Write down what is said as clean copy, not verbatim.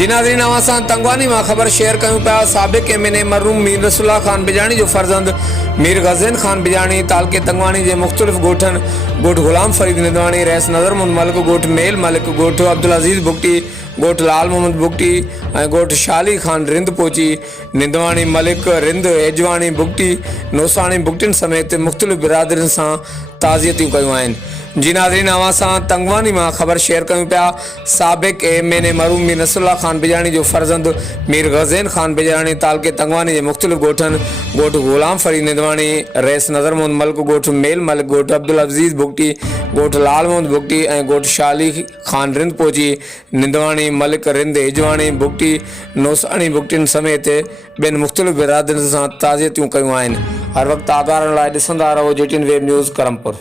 जी नाज़रीन, अवां सां तंगवानी मां ख़बर शेयर कयूं पिया। साबिक़ MNA मरहूम मीर रसूलुल्लाह ख़ान बिजाणी जो फर्ज़ंद मीर ग़ज़ीन ख़ान बिजाणी तालके तंगवानी जे मुख़्तलिफ़ ॻोठनि ॻोठ ग़ुलाम फ़रीद निंदवाणी, रईस नज़रमुंद मलिक, ॻोठ मेल मलिक, ॻोठ अब्दुल अज़ीज़ बुगटी, ॻोठ लाल मोहम्मद बुगटी ऐं ॻोठ शाली ख़ान रिंद पहुची निंदवाणी मलिक रिंद एजवाणी बुगटी नौसाणी बुगटिन समेत मुख़्तलिफ़ बिरादरियुनि सां ताज़ियतूं कयूं आहिनि। जी नाज़रीन, अवां सां तंगवानी मां ख़बर शेयर कयूं पिया। साबिक़ MNA मरहूम मीर रसूलुल्लाह ख़ान बिजाणी जो फर्ज़ंद मीर ग़ज़ीन ख़ान बिजाणी तालके तंगवानी जे मुख़्तलिफ़ ॻोठनि ॻोठ ग़ुलाम फ़रीद निंदवाणी, रईस नज़रमुंद मलिक, ॻोठ मेल मलिक, ॻोठ अब्दुल अज़ीज़ बुगटी, ॻोठ लाल मोहम्मद बुगटी ऐं ॻोठ शाली ख़ान रिंद पहुची निंदवाणी मलिक रिंद एजवाणी बुगटी नौसाणी बुगटिन समेत ॿियनि मुख़्तलिफ़ बिरादरियुनि सां ताज़ियतूं कयूं आहिनि। हर वक़्तु आगाह रहण लाइ ॾिसंदा रहो JTN वेब न्यूज़ करमपुर।